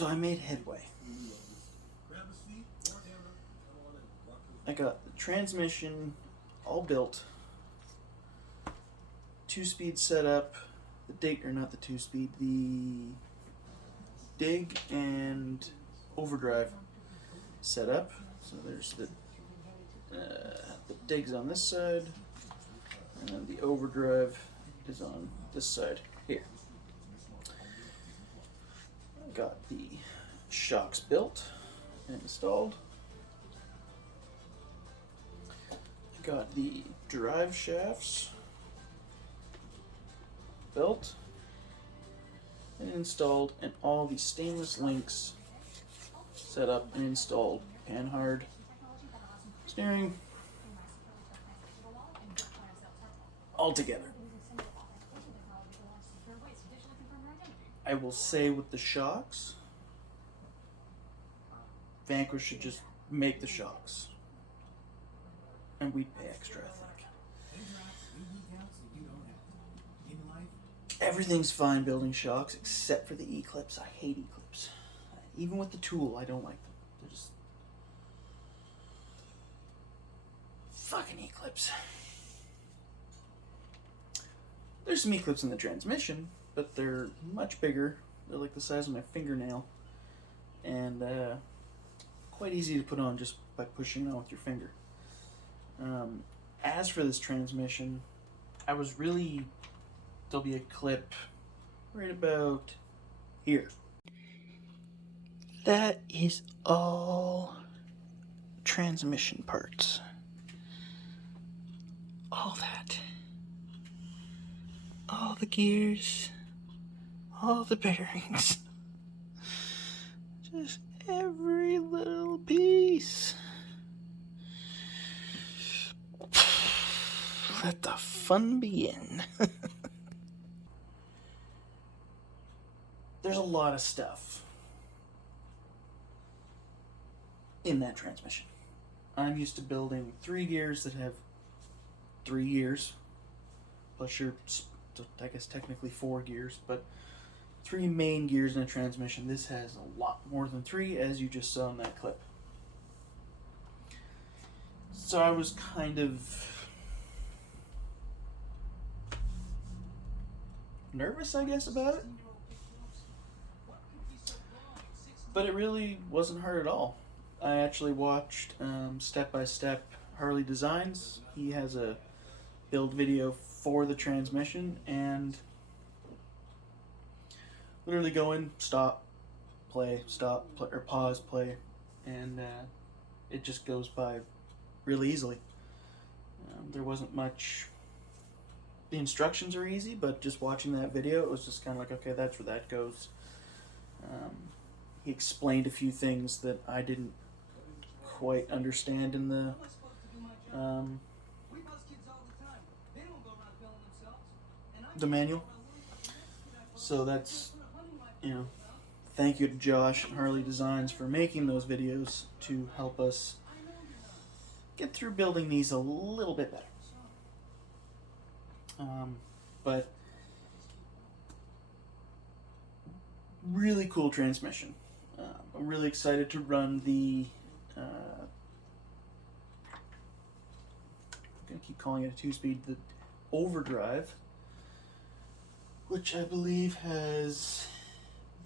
So I made headway. I got the transmission all built, 2-speed setup, the dig, or not the 2-speed, the dig and overdrive setup. So there's the dig's on this side, and then the overdrive is on this side here. I got the shocks built and installed. Got the drive shafts built and installed, and all the stainless links set up and installed. Panhard steering all together. I will say with the shocks, Vanquish should just make the shocks, and we'd pay extra, I think. Everything's fine building shocks except for the E-clips. I hate E-clips. Even with the tool, I don't like them. They're just fucking E-clips. There's some E-clips in the transmission, but they're much bigger. They're like the size of my fingernail, and quite easy to put on just by pushing on with your finger. As for this transmission, there'll be a clip right about here. That is all transmission parts. All that. All the gears, all the bearings. Just every little piece. Let the fun begin. There's a lot of stuff in that transmission. I'm used to building 3 gears that have 3 gears, plus your, I guess technically 4 gears, but 3 main gears in a transmission. This has a lot more than 3, as you just saw in that clip. So I was kind of nervous, I guess, about it. But it really wasn't hard at all. I actually watched step-by-step Harley designs. He has a build video for the transmission, and literally go in, stop, play, or pause, play, and it just goes by really easily. There wasn't much. The instructions are easy, but just watching that video, it was just kind of like, okay, that's where that goes. He explained a few things that I didn't quite understand in the manual. So that's, thank you to Josh and Harley Designs for making those videos to help us get through building these a little bit better. But really cool transmission. I'm really excited to run the I'm gonna keep calling it a 2-speed, the overdrive, which I believe has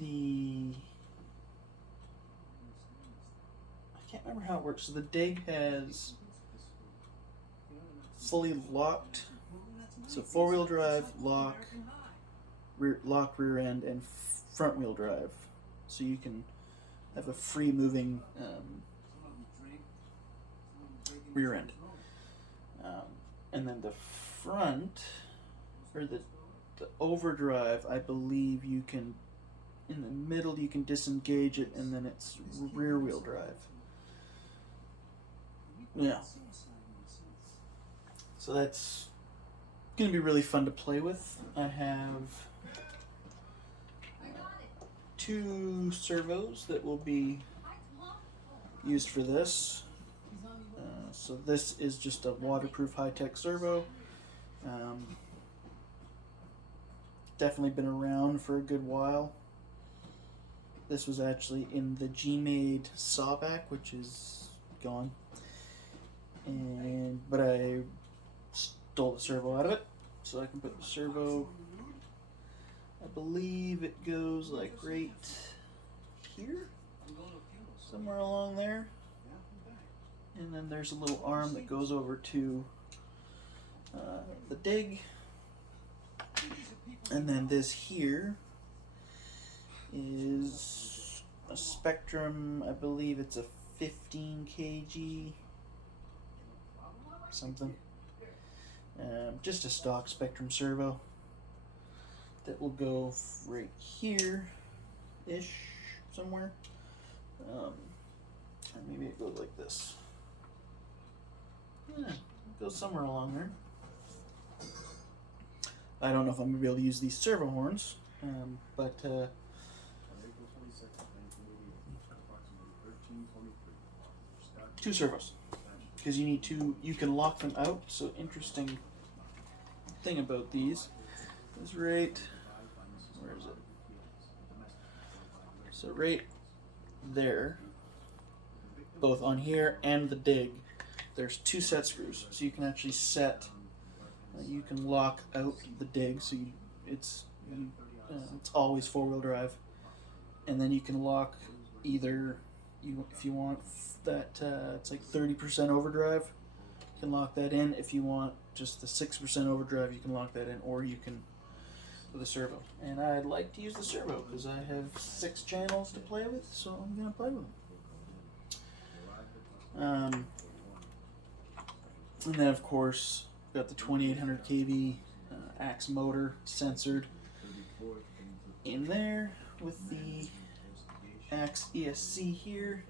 the, I can't remember how it works. So the dig has fully locked, so 4-wheel drive, lock rear end, and front wheel drive, so you can have a free moving rear end. And then the front, or the overdrive, I believe you can, in the middle you can disengage it, and then it's rear wheel drive. Yeah. So that's going to be really fun to play with. I have 2 servos that will be used for this. So this is just a waterproof high-tech servo. Definitely been around for a good while. This was actually in the G-Made sawback, which is gone. But I stole the servo out of it, so I can put the servo. I believe it goes like right here, somewhere along there. And then there's a little arm that goes over to the dig. And then this here is a Spectrum, I believe it's a 15 kg something. Just a stock Spectrum servo that will go right here-ish somewhere. Or maybe it goes like this. Yeah, it goes somewhere along there. I don't know if I'm going to be able to use these servo horns, but two servos, because you need two. You can lock them out. So interesting thing about these is right. Where is it? So right there, both on here and the dig, there's two set screws, so you can actually set. You can lock out the dig, so it's always 4-wheel drive, and then you can lock either if you want that it's like 30% overdrive, you can lock that in. If you want just the 6% overdrive, you can lock that in, or you can with a servo. And I'd like to use the servo because I have 6 channels to play with, so I'm gonna play with them. And then of course got the 2800 kV Axe motor censored in there with the Axe ESC here.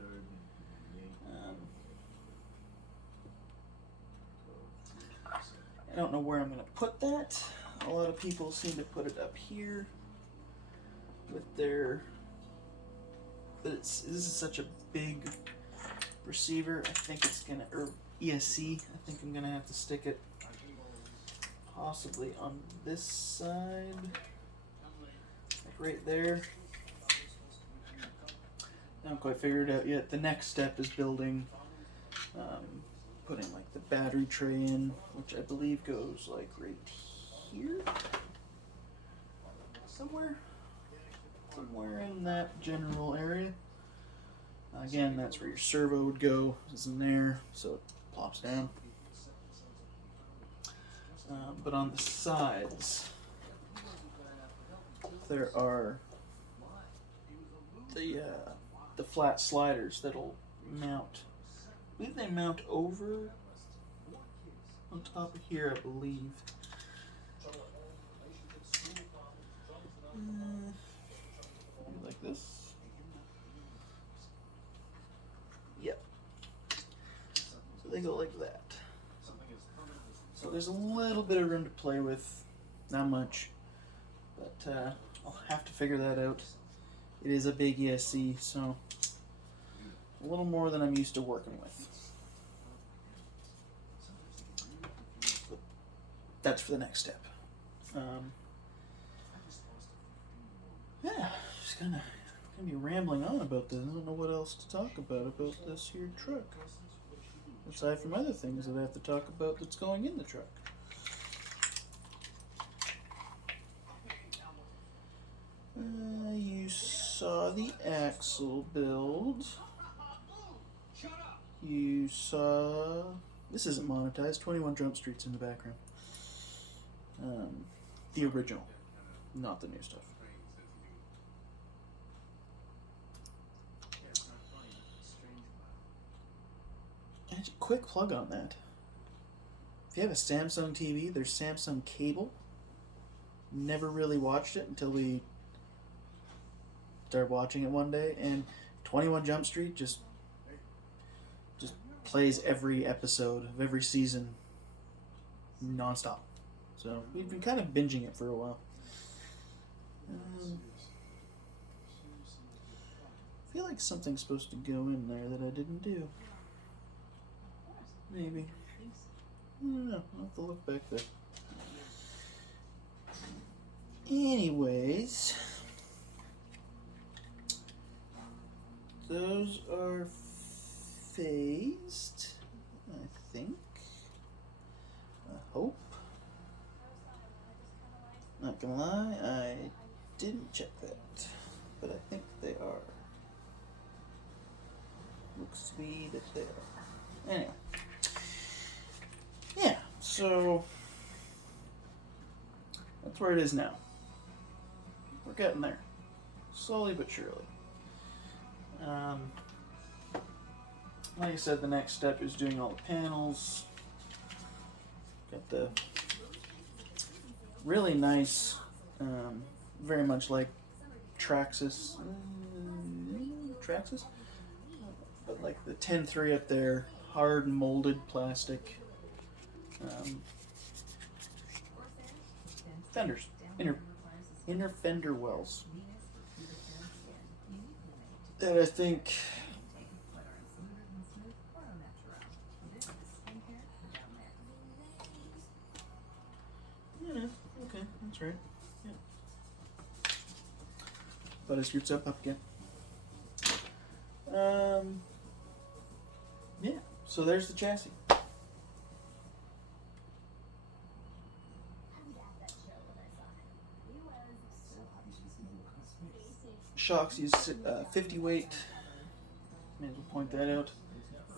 I don't know where I'm going to put that. A lot of people seem to put it up here with their. This is such a big receiver. I think it's gonna, or ESC. I think I'm gonna have to stick it possibly on this side, like right there. I haven't quite figured it out yet. The next step is building, putting like the battery tray in, which I believe goes like right here, somewhere in that general area. Again, that's where your servo would go, is in there, so it pops down. But on the sides, there are the flat sliders that'll mount. I believe they mount over on top of here, I believe. Like this. Yep. So they go like that. So there's a little bit of room to play with, not much, but I'll have to figure that out. It is a big ESC, so a little more than I'm used to working with. But that's for the next step. Yeah, just gonna be rambling on about this. I don't know what else to talk about this here truck, aside from other things that I have to talk about that's going in the truck. You saw the axle build. You saw, this isn't monetized, 21 Jump Streets in the background. The original, not the new stuff. And a quick plug on that. If you have a Samsung TV, there's Samsung cable. Never really watched it until we started watching it one day, and 21 Jump Street just plays every episode of every season non-stop. So we've been kind of binging it for a while. I feel like something's supposed to go in there that I didn't do. Maybe. I don't know. I'll have to look back there. Anyways, those are phased, I think. I hope. Not gonna lie, I didn't check that, but I think they are. Looks to be that they are. Anyway. Yeah, so that's where it is now. We're getting there. Slowly but surely. Like I said, the next step is doing all the panels. Got the really nice, very much like Traxxas, but like the 10.3 up there, hard molded plastic fenders, inner fender wells. And I think okay, that's right. Yeah. But it scoots up again. Yeah, so there's the chassis. Shocks use 50 weight, may as well point that out,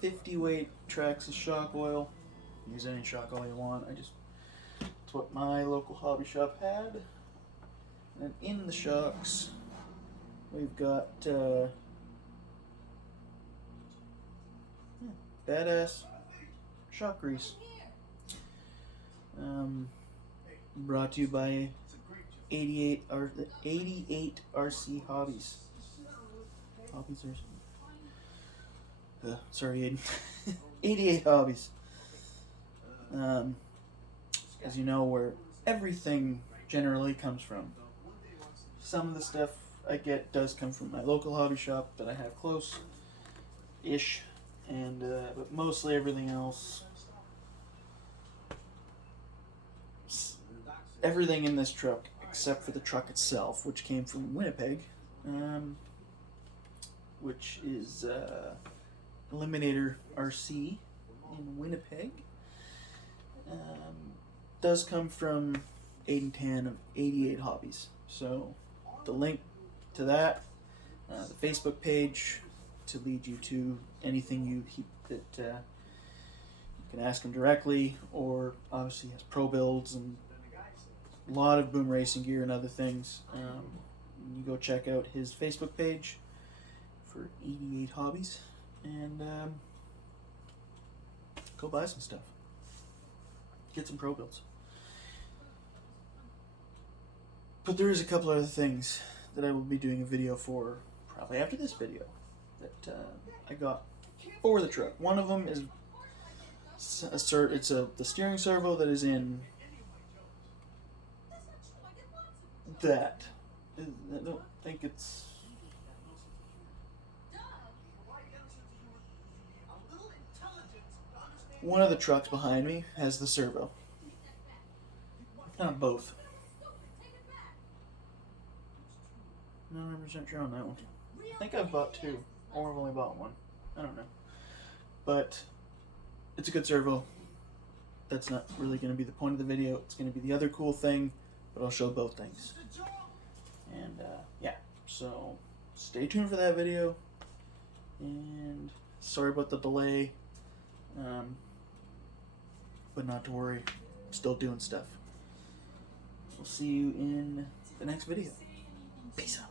50 weight Traxxas shock oil. Use any shock oil you want, that's what my local hobby shop had. And in the shocks, we've got badass shock grease. Brought to you by Eighty8 RC Hobbies. Hobbies or sorry, Aiden. 88 Hobbies. As you know, where everything generally comes from. Some of the stuff I get does come from my local hobby shop that I have close-ish, and but mostly everything else. Everything in this truck, except for the truck itself, which came from Winnipeg, which is Eliminator RC in Winnipeg, does come from Aiden of 88 Hobbies. So the link to that, the Facebook page to lead you to anything that you can ask him directly, or obviously he has pro builds and a lot of boom racing gear and other things. You go check out his Facebook page for 88 Hobbies and go buy some stuff. Get some pro builds. But there is a couple other things that I will be doing a video for probably after this video that I got for the truck. One of them is the steering servo that is in that. I don't think it's... One of the trucks behind me has the servo. Not both. Not 100% sure on that one. I think I've bought two, or I've only bought one. I don't know. But it's a good servo. That's not really going to be the point of the video. It's going to be the other cool thing, but I'll show both things. And yeah, so stay tuned for that video. And sorry about the delay, but not to worry. I'm still doing stuff. We'll see you in the next video. Peace out.